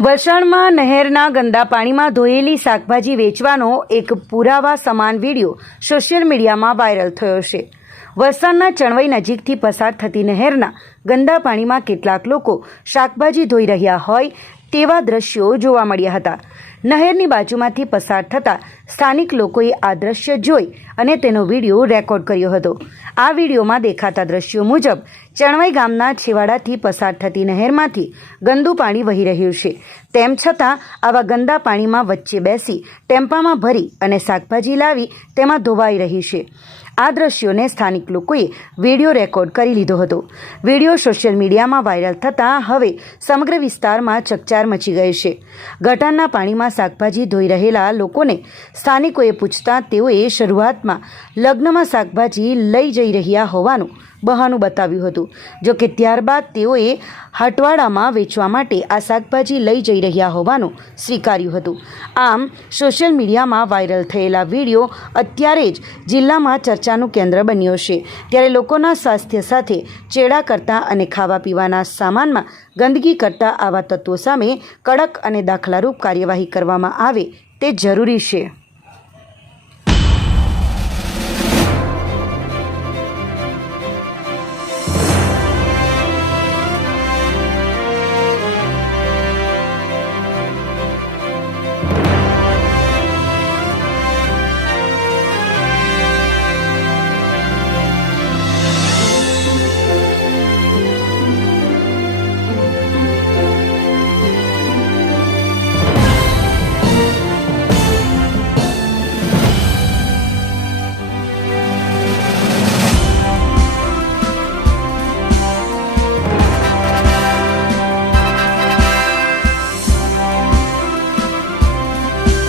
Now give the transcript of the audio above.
વલસાડમાં નહેરના ગંદા પાણીમાં ધોયેલી શાકભાજી વેચવાનો એક પુરાવા સમાન વીડિયો સોશિયલ મીડિયામાં વાયરલ થયો છે. વલસાડના ચણવઈ નજીકથી પસાર થતી નહેરના ગંદા પાણીમાં કેટલાક લોકો શાકભાજી ધોઈ રહ્યા હોય તેવા દ્રશ્યો જોવા મળ્યા હતા. નહેરની બાજુમાંથી પસાર થતા સ્થાનિક લોકોએ આ દ્રશ્ય જોઈ અને તેનો વીડિયો રેકોર્ડ કર્યો હતો. આ વિડીયોમાં દેખાતા દ્રશ્યો મુજબ ચણવાઈ ગામના છેવાડાથી પસાર થતી નહેરમાંથી ગંદુ પાણી વહી રહ્યું છે. તેમ છતાં આવા ગંદા પાણીમાં વચ્ચે બેસી ટેમ્પામાં ભરી અને શાકભાજી લાવી તેમાં ધોવાઈ રહી છે. આ દ્રશ્યોને સ્થાનિક લોકોએ વીડિયો રેકોર્ડ કરી લીધો હતો. વીડિયો સોશિયલ મીડિયામાં વાયરલ થતાં હવે સમગ્ર વિસ્તારમાં ચકચાર મચી ગઈ છે. ગટરના પાણીમાં શાકભાજી ધોઈ રહેલા લોકોને સ્થાનિકોએ પૂછતા તેઓએ શરૂઆતમાં લગ્નમાં શાકભાજી લઈ જઈ રહ્યા હોવાનું બહાનું બતાવ્યું હતું. જો કે ત્યારબાદ તેઓએ હટવાડામાં વેચવા માટે આ શાકભાજી લઈ જઈ રહ્યા હોવાનું સ્વીકાર્યું હતું. આમ, સોશિયલ મીડિયામાં વાયરલ થયેલા વીડિયો અત્યારે જ જિલ્લામાં ચર્ચાનું કેન્દ્ર બન્યો છે. ત્યારે લોકોના સ્વાસ્થ્ય સાથે ચેડા કરતા અને ખાવા પીવાના સામાનમાં ગંદકી કરતા આવા તત્વો સામે કડક અને દાખલારૂપ કાર્યવાહી કરવામાં આવે તે જરૂરી છે.